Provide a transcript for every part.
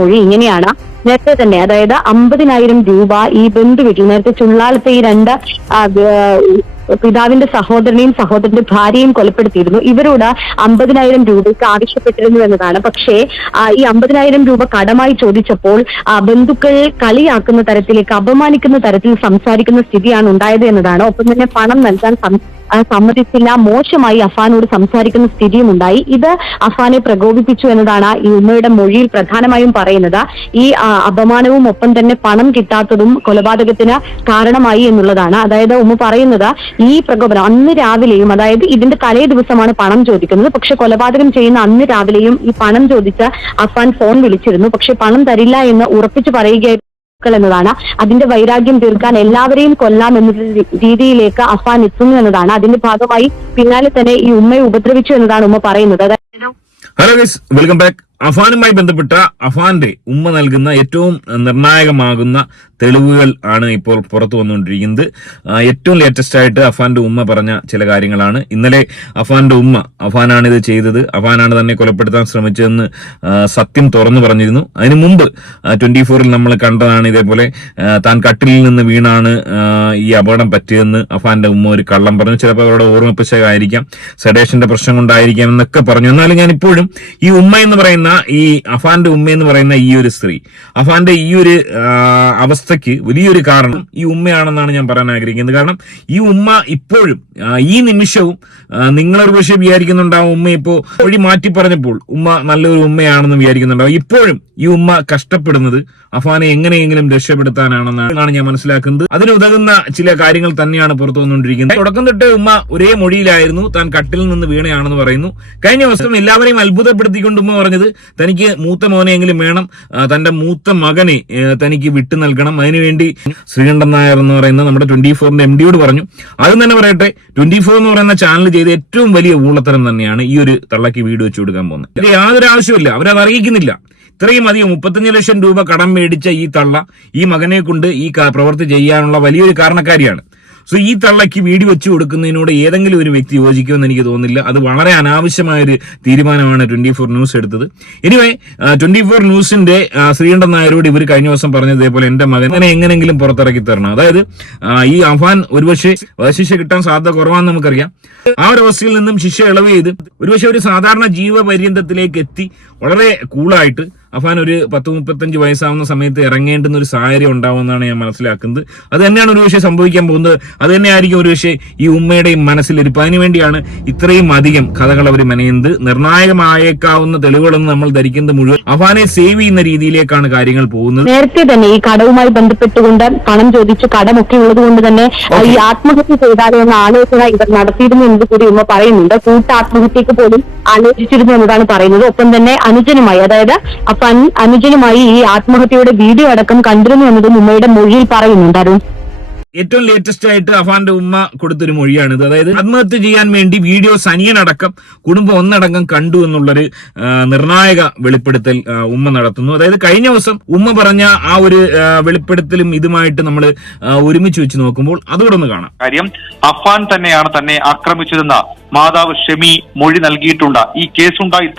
മൊഴി ഇങ്ങനെയാണ്. നേരത്തെ തന്നെ, അതായത് 50,000 രൂപ ഈ ബന്ധുവീട്ടിൽ, നേരത്തെ ചുള്ളാലത്തെ ഈ രണ്ട് പിതാവിന്റെ സഹോദരനെയും സഹോദരന്റെ ഭാര്യയും കൊലപ്പെടുത്തിയിരുന്നു. ഇവരോട് 50,000 രൂപയ്ക്ക് ആവശ്യപ്പെട്ടിരുന്നു എന്നതാണ്. പക്ഷേ ഈ 50,000 രൂപ കടമായി ചോദിച്ചപ്പോൾ ബന്ധുക്കൾ കളിയാക്കുന്ന തരത്തിലേക്ക്, അപമാനിക്കുന്ന തരത്തിൽ സംസാരിക്കുന്ന സ്ഥിതിയാണ് ഉണ്ടായത് എന്നതാണ്. ഒപ്പം തന്നെ പണം നൽകാൻ സമ്മതിച്ചില്ല, മോശമായി അഫാനോട് സംസാരിക്കുന്ന സ്ഥിതിയും ഉണ്ടായി. ഇത് അഫാനെ പ്രകോപിപ്പിച്ചു എന്നതാണ് ഈ ഉമ്മയുടെ മൊഴിയിൽ പ്രധാനമായും പറയുന്നത്. ഈ അപമാനവും ഒപ്പം തന്നെ പണം കിട്ടാത്തതും കൊലപാതകത്തിന് കാരണമായി എന്നുള്ളതാണ്. അതായത് ഉമ്മ പറയുന്നത്, ഈ പ്രകോപനം അന്ന് രാവിലെയും, അതായത് ഇതിന്റെ തലേ ദിവസമാണ് പണം ചോദിക്കുന്നത്. പക്ഷെ കൊലപാതകം ചെയ്യുന്ന അന്ന് രാവിലെയും ഈ പണം ചോദിച്ച് അഫാൻ ഫോൺ വിളിച്ചിരുന്നു. പക്ഷെ പണം തരില്ല എന്ന് ഉറപ്പിച്ചു പറയുകയായിരുന്നു എന്നതാണ്. അതിന്റെ വൈരാഗ്യം തീർക്കാൻ എല്ലാവരെയും കൊല്ലാം എന്ന രീതിയിലേക്ക് അഫാൻ എത്തുന്നു എന്നതാണ്. അതിന്റെ ഭാഗമായി പിന്നാലെ തന്നെ ഈ ഉമ്മയെ ഉപദ്രവിച്ചു എന്നതാണ് ഉമ്മ പറയുന്നത്. Hello guys, welcome back. അഫാനുമായി ബന്ധപ്പെട്ട അഫാന്റെ ഉമ്മ നൽകുന്ന ഏറ്റവും നിർണായകമാകുന്ന തെളിവുകൾ ആണ് ഇപ്പോൾ പുറത്തു വന്നുകൊണ്ടിരിക്കുന്നത്. ഏറ്റവും ലേറ്റസ്റ്റ് ആയിട്ട് അഫാന്റെ ഉമ്മ പറഞ്ഞ ചില കാര്യങ്ങളാണ്. ഇന്നലെ അഫാന്റെ ഉമ്മ, അഫാനാണ് ഇത് ചെയ്തത്, അഫാനാണ് തന്നെ കൊലപ്പെടുത്താൻ ശ്രമിച്ചതെന്ന് സത്യം തുറന്നു പറഞ്ഞിരുന്നു. അതിനു മുമ്പ് 24-ൽ നമ്മൾ കണ്ടതാണ് ഇതേപോലെ താൻ കട്ടിലിൽ നിന്ന് വീണാണ് ഈ അപകടം പറ്റിയതെന്ന് അഫാന്റെ ഉമ്മ ഒരു കള്ളം പറഞ്ഞു. ചിലപ്പോൾ അവരുടെ ഓർമ്മപ്പിശകായിരിക്കാം, സെഡേഷന്റെ പ്രശ്നം കൊണ്ടായിരിക്കാം എന്നൊക്കെ പറഞ്ഞു. എന്നാലും ഞാൻ ഇപ്പോഴും ഈ ഉമ്മ എന്ന് പറയുന്ന, ഈ അഫാന്റെ ഉമ്മ എന്ന് പറയുന്ന ഈ ഒരു സ്ത്രീ, അഫാന്റെ ഈ ഒരു അവസ്ഥയ്ക്ക് വലിയൊരു കാരണം ഈ ഉമ്മയാണെന്നാണ് ഞാൻ പറയാൻ ആഗ്രഹിക്കുന്നത്. കാരണം ഈ ഉമ്മ ഇപ്പോഴും, ഈ നിമിഷവും, നിങ്ങളൊരു പക്ഷേ വിചാരിക്കുന്നുണ്ടാവും ഉമ്മ ഇപ്പോ വഴി മാറ്റി പറഞ്ഞപ്പോൾ ഉമ്മ നല്ലൊരു ഉമ്മയാണെന്ന് വിചാരിക്കുന്നുണ്ടാവും. ഇപ്പോഴും ഈ ഉമ്മ കഷ്ടപ്പെടുന്നത് അഫാനെ എങ്ങനെയെങ്കിലും രക്ഷപ്പെടുത്താനാണെന്നാണ് ഞാൻ മനസ്സിലാക്കുന്നത്. അതിനുതകുന്ന ചില കാര്യങ്ങൾ തന്നെയാണ് പുറത്തു വന്നുകൊണ്ടിരിക്കുന്നത്. തുടക്കം തൊട്ടേ ഉമ്മ ഒരേ മൊഴിയിലായിരുന്നു, താൻ കട്ടിലിൽ നിന്ന് വീണയാണെന്ന് പറയുന്നു. കഴിഞ്ഞ ദിവസം എല്ലാവരെയും അത്ഭുതപ്പെടുത്തിക്കൊണ്ട് ഉമ്മ പറഞ്ഞത്, തനിക്ക് മൂത്ത മോനെയെങ്കിലും വേണം, തന്റെ മൂത്ത മകനെ തനിക്ക് വിട്ടു നൽകണം, അതിനുവേണ്ടി ശ്രീകണ്ഠൻ നായർ എന്ന് പറയുന്ന നമ്മുടെ 24-ന്റെ MD-യോട് പറഞ്ഞു. അതും തന്നെ പറയട്ടെ, 24 എന്ന് പറയുന്ന ചാനൽ ചെയ്ത ഏറ്റവും വലിയ ഊളത്തരം തന്നെയാണ് ഈ ഒരു തള്ളക്ക് വീട് വെച്ചു കൊടുക്കാൻ പോകുന്നത്. ഇത് യാതൊരു ആവശ്യമില്ല, അവരത് അറിയിക്കുന്നില്ല. ഇത്രയും അധികം 35 ലക്ഷം രൂപ കടം മേടിച്ച ഈ തള്ള ഈ മകനെ കൊണ്ട് ഈ പ്രവൃത്തി ചെയ്യാനുള്ള വലിയൊരു കാരണക്കാരിയാണ്. സോ ഈ തള്ളയ്ക്ക് വീട് വെച്ചു കൊടുക്കുന്നതിനോട് ഏതെങ്കിലും ഒരു വ്യക്തി യോജിക്കുമെന്ന് എനിക്ക് തോന്നുന്നില്ല. അത് വളരെ അനാവശ്യമായൊരു തീരുമാനമാണ് 24 ന്യൂസ് എടുത്തത്. എനിവേ, 24 ന്യൂസിന്റെ ശ്രീകണ്ഠൻ നായരോട് ഇവർ കഴിഞ്ഞ ദിവസം പറഞ്ഞത് ഇതേപോലെ എന്റെ മകനെ എങ്ങനെങ്കിലും പുറത്തിറക്കി തരണം. അതായത് ഈ അഫാൻ ഒരുപക്ഷെ വധശിക്ഷ കിട്ടാൻ സാധ്യത കുറവാണെന്ന് നമുക്കറിയാം. ആ ഒരു അവസ്ഥയിൽ നിന്നും ശിക്ഷ ഇളവ് ചെയ്ത് ഒരുപക്ഷെ ഒരു സാധാരണ ജീവപര്യന്തത്തിലേക്ക് എത്തി വളരെ കൂളായിട്ട് അഫാൻ ഒരു 10-35 വയസ്സാവുന്ന സമയത്ത് ഇറങ്ങേണ്ടുന്ന ഒരു സാഹചര്യം ഉണ്ടാവുമെന്നാണ് ഞാൻ മനസ്സിലാക്കുന്നത്. അത് തന്നെയാണ് ഒരു പക്ഷേ സംഭവിക്കാൻ പോകുന്നത്. അത് തന്നെയായിരിക്കും ഒരു പക്ഷേ ഈ ഉമ്മയുടെയും മനസ്സിലിരിപ്പ്. അതിനുവേണ്ടിയാണ് ഇത്രയും അധികം കഥകൾ അവർ മെനയുന്നത്. നിർണായകമായേക്കാവുന്ന തെളിവുകളെന്ന് നമ്മൾ ധരിക്കുന്നത് മുഴുവൻ അഫാനെ സേവ് ചെയ്യുന്ന രീതിയിലേക്കാണ് കാര്യങ്ങൾ പോകുന്നത്. നേരത്തെ തന്നെ ഈ കടവുമായി ബന്ധപ്പെട്ടുകൊണ്ട് പണം ചോദിച്ച് കടമൊക്കെ ഉള്ളത് കൊണ്ട് തന്നെ ഈ ആത്മഹത്യ ചെയ്താലോ എന്ന ആലോചന ഇവർ നടത്തിയിരുന്നു എന്നത് കൂടി ഉമ്മ പറയുന്നുണ്ട്. കൂട്ട ആത്മഹത്യക്ക് പോലും ആലോചിച്ചിരുന്നു എന്നതാണ് പറയുന്നത്. ഒപ്പം തന്നെ അനുജനുമായി, അതായത് അനുജനുമായി ഈ ആത്മഹത്യയുടെ വീഡിയോ അടക്കം കണ്ടിരുന്നു എന്നതും ഉമ്മയുടെ മൊഴിയിൽ പറയുന്നുണ്ടായിരുന്നു. ഏറ്റവും ലേറ്റസ്റ്റ് ആയിട്ട് അഫാന്റെ ഉമ്മ കൊടുത്തൊരു മൊഴിയാണിത്. അതായത് ആത്മഹത്യ ചെയ്യാൻ വേണ്ടി വീഡിയോ സനിയനടക്കം കുടുംബം ഒന്നടങ്കം കണ്ടു എന്നുള്ളൊരു നിർണായക വെളിപ്പെടുത്തൽ ഉമ്മ നടത്തുന്നു. അതായത് കഴിഞ്ഞ ദിവസം ഉമ്മ പറഞ്ഞ ആ ഒരു വെളിപ്പെടുത്തലും ഇതുമായിട്ട് നമ്മൾ ഒരുമിച്ച് വെച്ച് നോക്കുമ്പോൾ അതുകൂടെ ഒന്ന് കാണാം. കാര്യം അഫാൻ തന്നെയാണ് തന്നെ ആക്രമിച്ചതെന്ന് മാതാവ് ഷെമി മൊഴി നൽകിയിട്ടുണ്ട്. ഈ കേസുണ്ടായി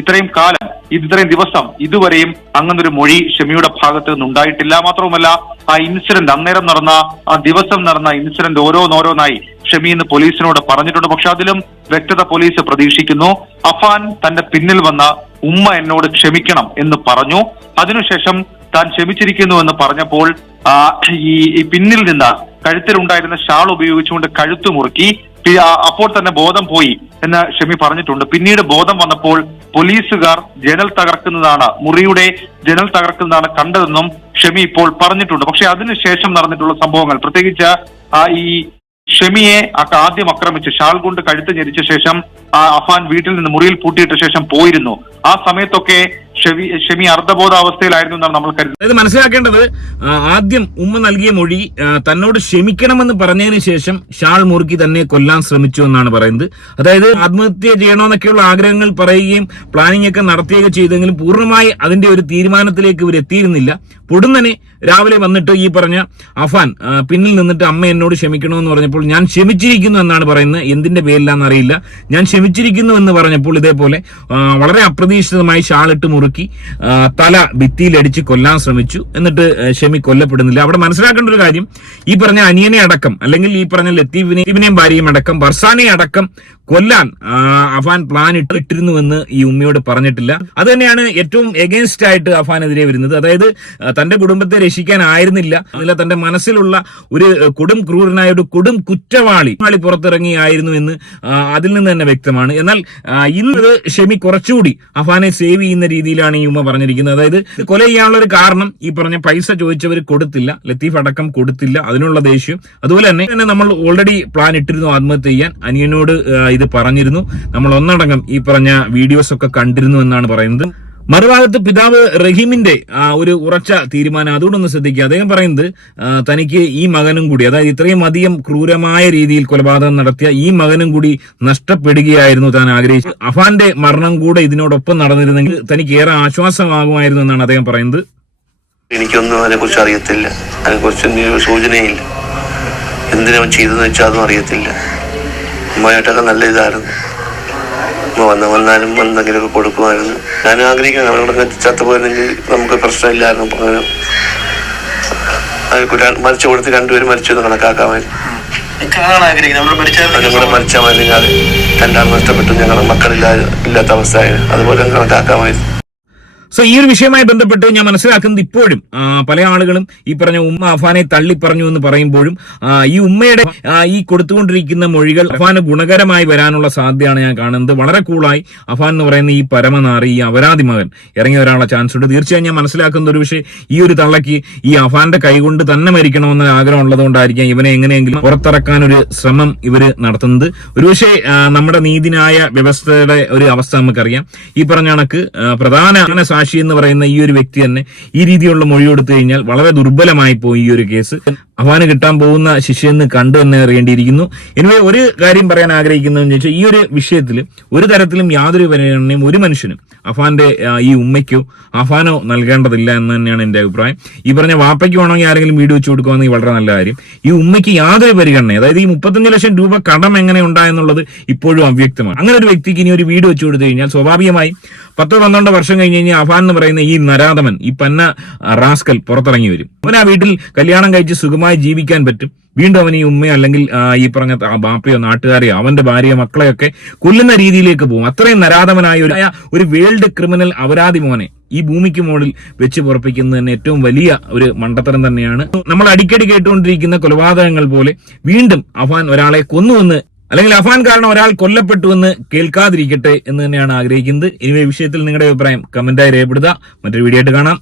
ഇത്രയും കാലം, ഇത്രയും ദിവസം ഇതുവരെയും അങ്ങനൊരു മൊഴി ഷെമിയുടെ ഭാഗത്ത് നിന്നുണ്ടായിട്ടില്ല. മാത്രവുമല്ല, ആ ഇൻസിഡന്റ്, അന്നേരം നടന്ന, ആ ദിവസം നടന്ന ഇൻസിഡന്റ് ഓരോന്നോരോന്നായി ഷെമി എന്ന് പോലീസിനോട് പറഞ്ഞിട്ടുണ്ട്. പക്ഷെ അതിലും വ്യക്തത പോലീസ് പ്രതീക്ഷിക്കുന്നു. അഫാൻ തന്റെ പിന്നിൽ വന്ന ഉമ്മ എന്നോട് ക്ഷമിക്കണം എന്ന് പറഞ്ഞു. അതിനുശേഷം താൻ ക്ഷമിച്ചിരിക്കുന്നു എന്ന് പറഞ്ഞപ്പോൾ ഈ പിന്നിൽ നിന്ന് കഴുത്തിലുണ്ടായിരുന്ന ഷാൾ ഉപയോഗിച്ചുകൊണ്ട് കഴുത്തു മുറുക്കി. അപ്പോൾ തന്നെ ബോധം പോയി എന്ന് ഷെമി പറഞ്ഞിട്ടുണ്ട്. പിന്നീട് ബോധം വന്നപ്പോൾ പോലീസുകാർ ജനൽ തകർക്കുന്നതാണ്, മുറിയുടെ ജനൽ തകർക്കുന്നതാണ് കണ്ടതെന്നും ഷെമി ഇപ്പോൾ പറഞ്ഞിട്ടുണ്ട്. പക്ഷെ അതിനുശേഷം നടന്നിട്ടുള്ള സംഭവങ്ങൾ, പ്രത്യേകിച്ച് ഈ ഷെമിയെ ആദ്യം ആക്രമിച്ച് ഷാൾ കൊണ്ട് കഴുത്ത് ഞെരിച്ച ശേഷം അഫാൻ വീട്ടിൽ നിന്ന് മുറിയിൽ പൂട്ടിയിട്ട ശേഷം പോയിരുന്നു. ആ സമയത്തൊക്കെ ഷെമി അർദ്ധബോധാവസ്ഥയിലായിരുന്നു എന്നാണ് നമ്മൾ കരുതുന്നത്. അതായത് മനസ്സിലാക്കേണ്ടത്, ആദ്യം ഉമ്മ നൽകിയ മൊഴി തന്നോട് ക്ഷമിക്കണമെന്ന് പറഞ്ഞതിന് ശേഷം ഷാൾ മുറുക്കി തന്നെ കൊല്ലാൻ ശ്രമിച്ചു എന്നാണ് പറയുന്നത്. അതായത് ആത്മഹത്യ ചെയ്യണമെന്നൊക്കെയുള്ള ആഗ്രഹങ്ങൾ പറയുകയും പ്ലാനിംഗ് ഒക്കെ നടത്തുകയൊക്കെ ചെയ്തെങ്കിലും പൂർണ്ണമായി അതിന്റെ ഒരു തീരുമാനത്തിലേക്ക് ഇവർ എത്തിയിരുന്നില്ല. പൊടുന്നനെ രാവിലെ വന്നിട്ട് ഈ പറഞ്ഞ അഫാൻ പിന്നിൽ നിന്നിട്ട് അമ്മ എന്നോട് ക്ഷമിക്കണമെന്ന് പറഞ്ഞപ്പോൾ ഞാൻ ക്ഷമിച്ചിരിക്കുന്നു എന്നാണ് പറയുന്നത്. എന്തിന്റെ പേരിലാണെന്ന് അറിയില്ല. ഞാൻ ക്ഷമിച്ചിരിക്കുന്നു എന്ന് പറഞ്ഞപ്പോൾ ഇതേപോലെ വളരെ അപ്രതീക്ഷിതമായി ഷാളിട്ട് മുറുക്കി മുറുക്കി തല ഭിത്തിയിലടിച്ച് കൊല്ലാൻ ശ്രമിച്ചു. എന്നിട്ട് ഷെമി കൊല്ലപ്പെടുന്നില്ല. അവിടെ മനസ്സിലാക്കേണ്ട ഒരു കാര്യം, ഈ പറഞ്ഞ അനിയനെ അടക്കം അല്ലെങ്കിൽ ഈ പറഞ്ഞ ലത്തീഫിനെയും ഭാര്യയും അടക്കം ബർസാനെ അടക്കം കൊല്ലാൻ അഫാൻ പ്ലാൻ ഇട്ടിരുന്നുവെന്ന് ഈ ഉമ്മയോട് പറഞ്ഞിട്ടില്ല. അത് തന്നെയാണ് ഏറ്റവും എഗെയിൻസ്റ്റ് ആയിട്ട് അഫാനെതിരെ വരുന്നത്. അതായത് തന്റെ കുടുംബത്തെ രക്ഷിക്കാനായിരുന്നില്ല, അതിൽ തന്റെ മനസ്സിലുള്ള ഒരു കൊടും ക്രൂരനായ ഒരു കൊടും കുറ്റവാളി പുറത്തിറങ്ങിയായിരുന്നു എന്ന് അതിൽ നിന്ന് തന്നെ വ്യക്തമാണ്. എന്നാൽ ഇന്നത് ഷെമി കുറച്ചുകൂടി അഫാനെ സേവ് ചെയ്യുന്ന രീതിയിലാണ് ഈ ഉമ്മ പറഞ്ഞിരിക്കുന്നത്. അതായത് കൊല ചെയ്യാനുള്ള ഒരു കാരണം ഈ പറഞ്ഞ പൈസ ചോദിച്ചവർ കൊടുത്തില്ല, ലത്തീഫ് അടക്കം കൊടുത്തില്ല, അതിനുള്ള ദേഷ്യം. അതുപോലെ തന്നെ നമ്മൾ ഓൾറെഡി പ്ലാൻ ഇട്ടിരുന്നു ആത്മഹത്യ ചെയ്യാൻ. അനിയനോട് ഇത് പറഞ്ഞിരുന്നു, നമ്മൾ ഒന്നടങ്കം ഈ പറഞ്ഞ വീഡിയോസ് ഒക്കെ കണ്ടിരുന്നു എന്നാണ് പറയുന്നത്. മറുഭാഗത്ത് പിതാവ് റഹീമിന്റെ ഒരു ഉറച്ച തീരുമാനം അതുകൊണ്ടൊന്ന് ശ്രദ്ധിക്കുക. അദ്ദേഹം പറയുന്നത് തനിക്ക് ഈ മകനും കൂടി, അതായത് ഇത്രയും അധികം ക്രൂരമായ രീതിയിൽ കൊലപാതകം നടത്തിയ ഈ മകനും കൂടി നഷ്ടപ്പെടുകയായിരുന്നു താൻ ആഗ്രഹിച്ചത്. അഫാന്റെ മരണം കൂടെ ഇതിനോടൊപ്പം നടന്നിരുന്നെങ്കിൽ തനിക്ക് ഏറെ ആശ്വാസമാകുമായിരുന്നു എന്നാണ് അദ്ദേഹം പറയുന്നത്. എനിക്കൊന്നും അതിനെക്കുറിച്ച് അറിയത്തില്ല, അതിനെക്കുറിച്ച് സൂചനയില്ല. എന്തിനവൻ ചെയ്തെന്ന് വെച്ചാൽ അതും അറിയത്തില്ല. ഉമ്മയായിട്ടൊക്കെ നല്ല ഇതായിരുന്നു. വന്നാലും എന്തെങ്കിലുമൊക്കെ കൊടുക്കുമായിരുന്നു. ഞാൻ ആഗ്രഹിക്കുന്നു അവരുടെ ചത്തുപോയിരുന്നെങ്കിൽ നമുക്ക് പ്രശ്നമില്ലായിരുന്നു. മരിച്ചു കൊടുത്ത് രണ്ടുപേരും മരിച്ചു എന്ന് കണക്കാക്കാമായിരുന്നു. അതിനും കൂടെ മരിച്ചാൽ മതി. ഞാൻ രണ്ടാൾ നഷ്ടപ്പെട്ടു, ഞങ്ങളുടെ മക്കളില്ലാത്ത അവസ്ഥയായി അതുപോലെ കണക്കാക്കാമായിരുന്നു. സോ ഈ ഒരു വിഷയവുമായി ബന്ധപ്പെട്ട് ഞാൻ മനസ്സിലാക്കുന്നത് ഇപ്പോഴും പല ആളുകളും ഈ പറഞ്ഞ ഉമ്മ അഫാനെ തള്ളി പറഞ്ഞു എന്ന് പറയുമ്പോഴും ഈ ഉമ്മയുടെ ഈ കൊടുത്തുകൊണ്ടിരിക്കുന്ന മൊഴികൾ അഫാന് ഗുണകരമായി വരാനുള്ള സാധ്യതയാണ് ഞാൻ കാണുന്നത്. വളരെ കൂളായി അഫാൻ എന്ന് പറയുന്ന ഈ പരമനാറി, ഈ അപരാധി മകൻ ഇറങ്ങി വരാനുള്ള ചാൻസ് ഉണ്ട്. തീർച്ചയായും ഞാൻ മനസ്സിലാക്കുന്ന ഒരു വിഷയം, ഈ ഒരു തള്ളക്ക് ഈ അഫാന്റെ കൈകൊണ്ട് തന്നെ മരിക്കണമെന്ന ആഗ്രഹം ഉള്ളതുകൊണ്ടായിരിക്കാം ഇവനെ എങ്ങനെയെങ്കിലും പുറത്തിറക്കാൻ ഒരു ശ്രമം ഇവര് നടത്തുന്നത്. ഒരുപക്ഷെ നമ്മുടെ നീതിന്യായ വ്യവസ്ഥയുടെ ഒരു അവസ്ഥ നമുക്കറിയാം. ഈ പറഞ്ഞ കണക്ക് പ്രധാന സാക്ഷി എന്ന് പറയുന്ന ഈ ഒരു വ്യക്തി തന്നെ ഈ രീതിയിലുള്ള മൊഴി കൊടുത്തു കഴിഞ്ഞാൽ വളരെ ദുർബലമായി പോയി ഈ ഒരു കേസ്. അഫാന് കിട്ടാൻ പോകുന്ന ശിക്ഷയെന്ന് കണ്ടു തന്നെ അറിയേണ്ടിയിരിക്കുന്നു. എനിവേ ഒരു കാര്യം പറയാൻ ആഗ്രഹിക്കുന്നതെന്ന് വെച്ചാൽ ഈ ഒരു വിഷയത്തിൽ ഒരു തരത്തിലും യാതൊരു പരിഗണനയും ഒരു മനുഷ്യനും അഫാന്റെ ഈ ഉമ്മയ്ക്കോ അഫാനോ നൽകേണ്ടതില്ല എന്ന് തന്നെയാണ് എന്റെ അഭിപ്രായം. ഈ പറഞ്ഞ വാപ്പയ്ക്ക് വേണമെങ്കിൽ ആരെങ്കിലും വീട് വെച്ച് കൊടുക്കുകയാണെങ്കിൽ വളരെ നല്ല കാര്യം. ഈ ഉമ്മയ്ക്ക് യാതൊരു പരിഗണനയും, അതായത് ഈ 35 ലക്ഷം രൂപ കടം എങ്ങനെ ഉണ്ടായെന്നുള്ളത് ഇപ്പോഴും അവ്യക്തമാണ്. അങ്ങനെ ഒരു വ്യക്തിക്ക് ഇനി ഒരു വീട് വെച്ച് കൊടുത്തു കഴിഞ്ഞാൽ സ്വാഭാവികമായി 10-12 വർഷം കഴിഞ്ഞ് കഴിഞ്ഞാൽ അഫാൻ എന്ന് പറയുന്ന ഈ നരാധമൻ, ഈ പന്ന റാസ്കൽ പുറത്തിറങ്ങി വരും. അവൻ ആ വീട്ടിൽ കല്യാണം കഴിച്ച് സുഖമായി ജീവിക്കാൻ പറ്റും. വീണ്ടും അവൻ ഈ ഉമ്മയോ അല്ലെങ്കിൽ ഈ പറഞ്ഞ ബാപ്പയോ നാട്ടുകാരെയോ അവന്റെ ഭാര്യയോ മക്കളെയൊക്കെ കൊല്ലുന്ന രീതിയിലേക്ക് പോകും. അത്രയും നരാധമനായ ഒരു വേൾഡ് ക്രിമിനൽ അപരാധി മോനെ ഈ ഭൂമിക്ക് മുകളിൽ വെച്ച് പുറപ്പിക്കുന്നത് തന്നെ ഏറ്റവും വലിയ ഒരു മണ്ടത്തരം തന്നെയാണ്. നമ്മൾ അടിക്കടി കേട്ടുകൊണ്ടിരിക്കുന്ന കൊലപാതകങ്ങൾ പോലെ വീണ്ടും അഫാൻ ഒരാളെ കൊന്നുവെന്ന് അല്ലെങ്കിൽ അഫാൻ കാരണം ഒരാൾ കൊല്ലപ്പെട്ടുവെന്ന് കേൾക്കാതിരിക്കട്ടെ എന്ന് തന്നെയാണ് ആഗ്രഹിക്കുന്നത്. ഇനി ഈ വിഷയത്തിൽ നിങ്ങളുടെ അഭിപ്രായം കമന്റായി രേഖപ്പെടുത്തുക. മറ്റൊരു വീഡിയോ ആയിട്ട് കാണാം.